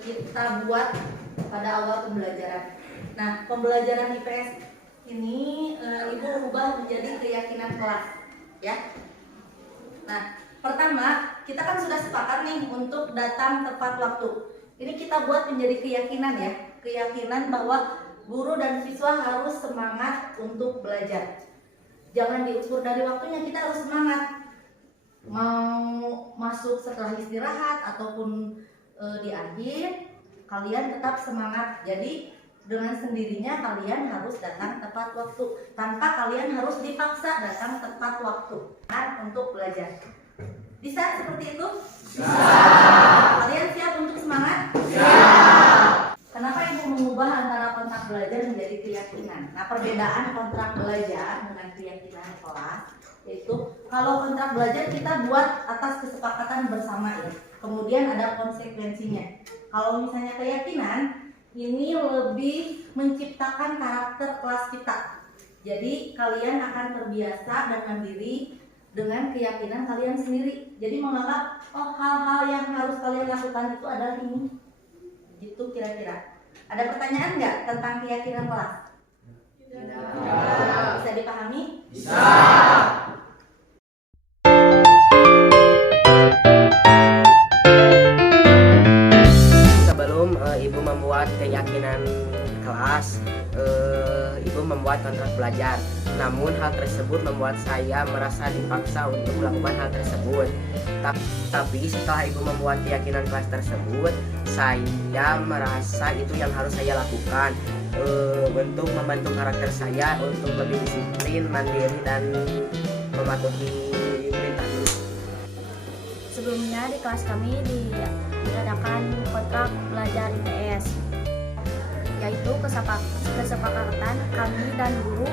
kita buat pada awal pembelajaran. Nah, pembelajaran IPS ini Ibu ubah menjadi keyakinan kelas, ya. Nah, pertama kita kan sudah sepakat nih untuk datang tepat waktu. Ini kita buat menjadi keyakinan ya, keyakinan bahwa guru dan siswa harus semangat untuk belajar. Jangan diukur dari waktunya, kita harus semangat. Mau masuk setelah istirahat ataupun di akhir, kalian tetap semangat. Jadi dengan sendirinya kalian harus datang tepat waktu, tanpa kalian harus dipaksa datang tepat waktu untuk belajar. Bisa seperti itu? Bisa. Kalian siap untuk semangat? Siap. Kenapa Ibu mengubah antara kontrak belajar menjadi keyakinan? Nah, perbedaan kontrak belajar dengan keyakinan kelas yaitu kalau kontrak belajar kita buat atas kesepakatan bersama ya. Kemudian ada konsekuensinya. Kalau misalnya keyakinan, ini lebih menciptakan karakter kelas kita. Jadi kalian akan terbiasa dan mandiri dengan keyakinan kalian sendiri. Jadi menganggap oh hal-hal yang harus kalian lakukan itu adalah ini. Gitu kira-kira. Ada pertanyaan nggak tentang keyakinan kelas? Tidak. Bisa dipahami? Bisa. Sebelum Ibu membuat keyakinan kelas, Ibu membuat kontrak belajar. Namun hal tersebut membuat saya merasa dipaksa untuk melakukan hal tersebut. Tapi setelah Ibu membuat keyakinan kelas tersebut, saya merasa itu yang harus saya lakukan untuk membantu karakter saya untuk lebih disiplin, mandiri, dan mematuhi perintah guru. Sebelumnya di kelas kami diadakan kontrak belajar IPS, yaitu kesepakatan kami dan guru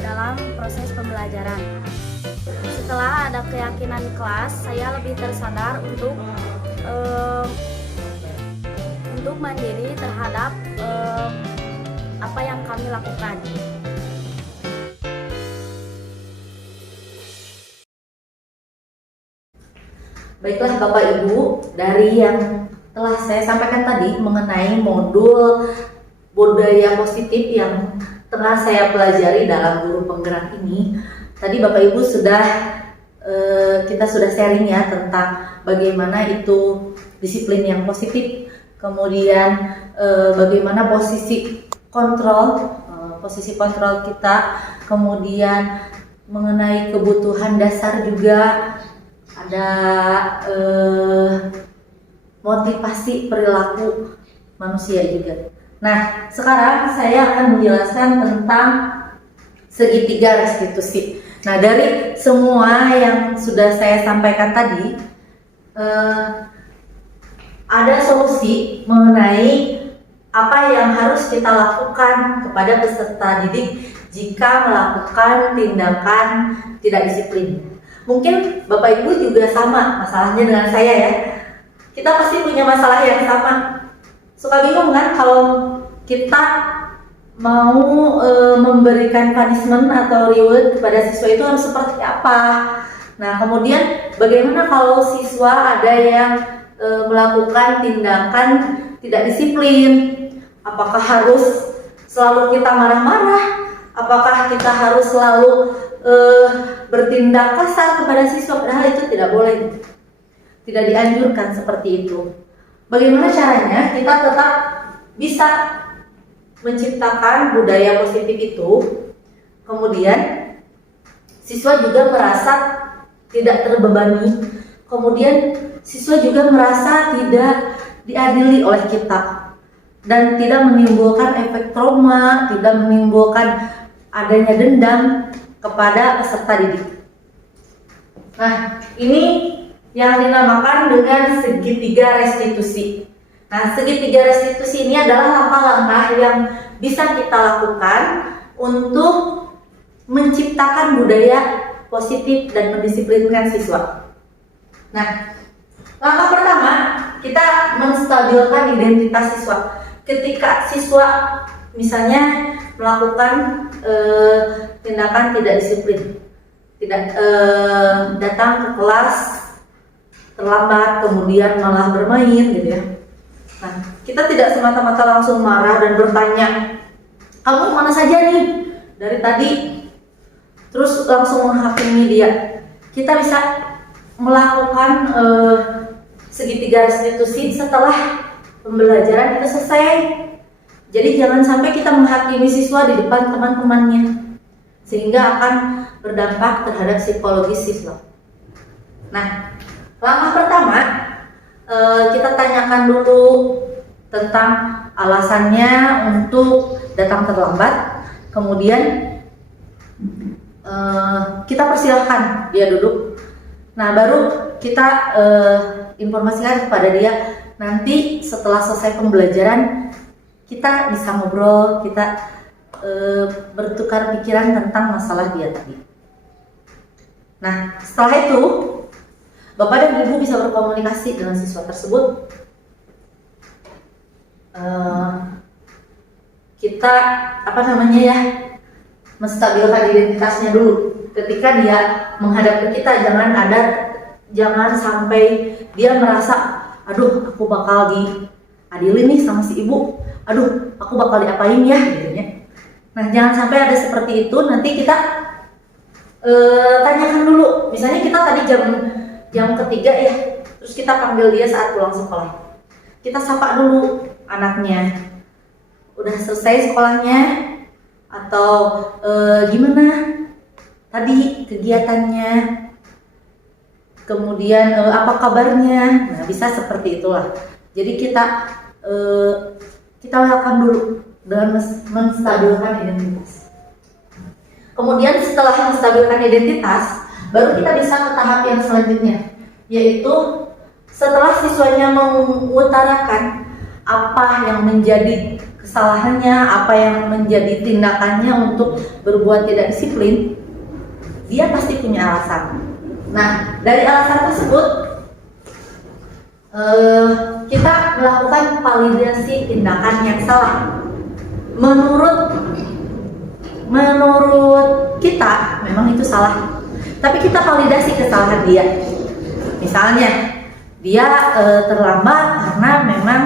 dalam proses pembelajaran. Setelah ada keyakinan kelas, saya lebih tersadar untuk mandiri terhadap apa yang kami lakukan. Baiklah Bapak Ibu, dari yang telah saya sampaikan tadi mengenai modul budaya positif yang telah saya pelajari dalam guru penggerak ini, tadi Bapak Ibu kita sudah sharing ya tentang bagaimana itu disiplin yang positif, kemudian bagaimana posisi kontrol kita, kemudian mengenai kebutuhan dasar juga, ada motivasi perilaku manusia juga. Nah, sekarang saya akan menjelaskan tentang segitiga restitusi. Nah, dari semua yang sudah saya sampaikan tadi, ada solusi mengenai apa yang harus kita lakukan kepada peserta didik jika melakukan tindakan tidak disiplin. Mungkin Bapak Ibu juga sama masalahnya dengan saya ya. Kita pasti punya masalah yang sama. Suka bingung kan kalau kita mau memberikan punishment atau reward kepada siswa itu harus seperti apa. Nah, kemudian bagaimana kalau siswa ada yang melakukan tindakan tidak disiplin? Apakah harus selalu kita marah-marah? Apakah kita harus selalu bertindak kasar kepada siswa? Padahal itu tidak boleh, tidak dianjurkan seperti itu. Bagaimana caranya kita tetap bisa menciptakan budaya positif itu, kemudian siswa juga merasa tidak terbebani, kemudian siswa juga merasa tidak diadili oleh kita, dan tidak menimbulkan efek trauma, tidak menimbulkan adanya dendam kepada peserta didik. Nah, ini yang dinamakan dengan segitiga restitusi. Nah, segitiga restitusi ini adalah langkah-langkah yang bisa kita lakukan untuk menciptakan budaya positif dan mendisiplinkan siswa. Nah, langkah pertama, kita menstabilkan identitas siswa. Ketika siswa misalnya melakukan tindakan tidak disiplin, tidak datang ke kelas terlambat, kemudian malah bermain gitu ya. Nah, kita tidak semata-mata langsung marah dan bertanya, kamu kemana saja nih dari tadi, terus langsung menghakimi dia. Kita bisa melakukan segitiga restitusi setelah pembelajaran itu selesai. Jadi jangan sampai kita menghakimi siswa di depan teman-temannya, sehingga akan berdampak terhadap psikologis siswa. Nah, langkah pertama, kita tanyakan dulu tentang alasannya untuk datang terlambat. Kemudian kita persilahkan dia duduk. Nah, baru kita informasikan kepada dia, nanti setelah selesai pembelajaran kita bisa ngobrol, kita bertukar pikiran tentang masalah dia tadi. Nah, setelah itu Bapak dan Ibu bisa berkomunikasi dengan siswa tersebut. Kita menstabilkan identitasnya dulu. Ketika dia menghadap ke kita, jangan sampai dia merasa, aduh aku bakal diadili nih sama si ibu, aduh aku bakal diapain ya gitu ya. Nah, jangan sampai ada seperti itu. Nanti kita tanyakan dulu. Misalnya kita tadi jam ketiga ya, terus kita panggil dia saat pulang sekolah. Kita sapa dulu anaknya, udah selesai sekolahnya atau gimana tadi kegiatannya, kemudian apa kabarnya. Nah, bisa seperti itulah. Jadi kita welcome dulu dengan menstabilkan identitas. Kemudian setelah menstabilkan identitas, baru kita bisa ke tahap yang selanjutnya, yaitu setelah siswanya mengutarakan apa yang menjadi kesalahannya, apa yang menjadi tindakannya untuk berbuat tidak disiplin, dia pasti punya alasan. Nah, dari alasan tersebut kita melakukan validasi tindakan yang salah. Menurut kita memang itu salah, tapi kita validasi kesalahan dia. Misalnya dia terlambat karena memang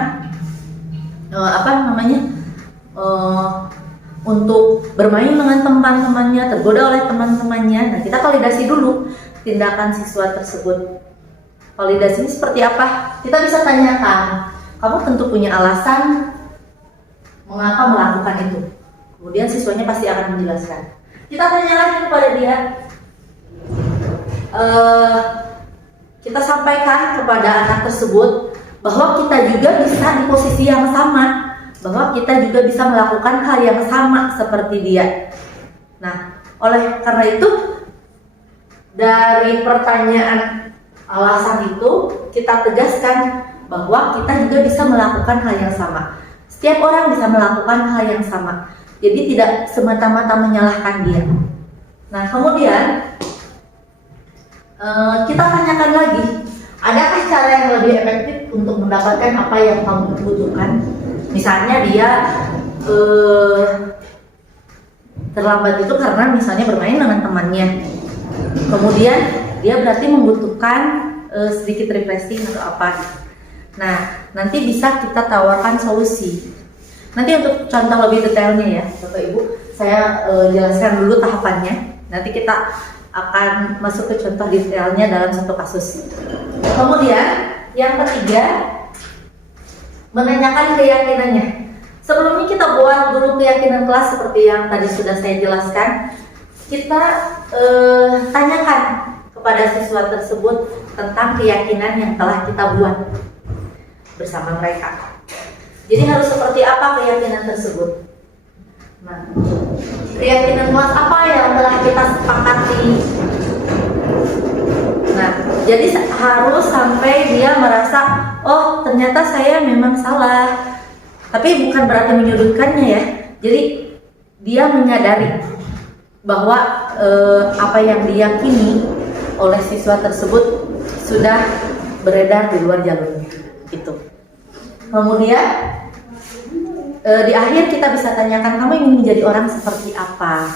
untuk bermain dengan teman-temannya, tergoda oleh teman-temannya. Nah, kita validasi dulu tindakan siswa tersebut. Validasinya seperti apa? Kita bisa tanyakan, kamu tentu punya alasan mengapa melakukan itu. Kemudian siswanya pasti akan menjelaskan. Kita tanya lagi kepada dia, kita sampaikan kepada anak tersebut bahwa kita juga bisa di posisi yang sama, bahwa kita juga bisa melakukan hal yang sama seperti dia. Nah, oleh karena itu, dari pertanyaan alasan itu kita tegaskan bahwa kita juga bisa melakukan hal yang sama. Setiap orang bisa melakukan hal yang sama, jadi tidak semata-mata menyalahkan dia. Nah, kemudian kita tanyakan lagi, adakah cara yang lebih efektif untuk mendapatkan apa yang kamu butuhkan? Misalnya dia terlambat itu karena misalnya bermain dengan temannya, kemudian dia berarti membutuhkan sedikit refreshing atau apa. Nah, nanti bisa kita tawarkan solusi. Nanti untuk contoh lebih detailnya ya Bapak Ibu, saya jelaskan dulu tahapannya. Nanti kita akan masuk ke contoh detailnya dalam satu kasus. Kemudian yang ketiga, menanyakan keyakinannya. Sebelumnya kita buat dulu keyakinan kelas seperti yang tadi sudah saya jelaskan. Kita tanyakan kepada siswa tersebut tentang keyakinan yang telah kita buat bersama mereka. Jadi harus seperti apa keyakinan tersebut? Nah, keyakinan kelas apa yang telah kita sepakati? Nah, jadi harus sampai dia merasa, oh ternyata saya memang salah. Tapi bukan berarti menyudutkannya ya. Jadi dia menyadari bahwa apa yang diyakini oleh siswa tersebut sudah beredar di luar jalurnya, gitu. Kemudian di akhir kita bisa tanyakan, kamu ingin menjadi orang seperti apa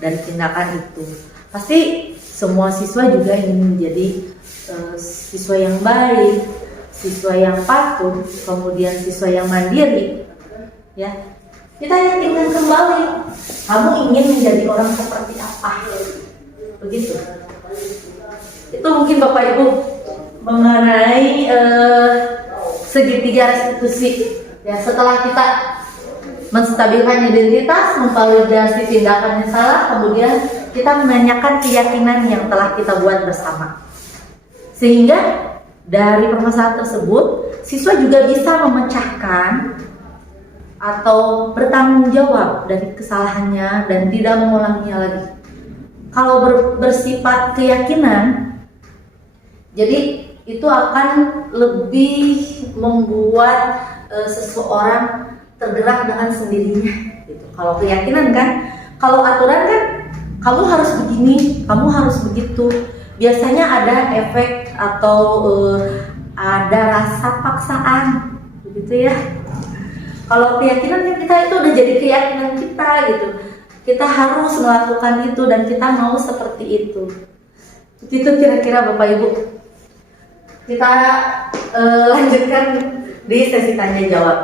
dari tindakan itu? Pasti semua siswa juga ingin menjadi siswa yang baik, siswa yang patuh, kemudian siswa yang mandiri, ya. Kita yakinkan kembali, kamu ingin menjadi orang seperti apa, begitu. Itu mungkin Bapak Ibu mengenai segitiga restitusi. Ya, setelah kita menstabilkan identitas, memvalidasi tindakan yang salah, kemudian kita menanyakan keyakinan yang telah kita buat bersama. Sehingga dari permasalahan tersebut, siswa juga bisa memecahkan atau bertanggung jawab dari kesalahannya dan tidak mengulanginya lagi. Kalau bersifat keyakinan, jadi itu akan lebih membuat seseorang tergerak dengan sendirinya gitu. Kalau keyakinan kan, kalau aturan kan kamu harus begini, kamu harus begitu. Biasanya ada efek atau ada rasa paksaan begitu ya. Kalau keyakinan kan kita itu udah jadi keyakinan kita gitu. Kita harus melakukan itu dan kita mau seperti itu. Itu kira-kira Bapak Ibu. Kita lanjutkan di sesi tanya jawab.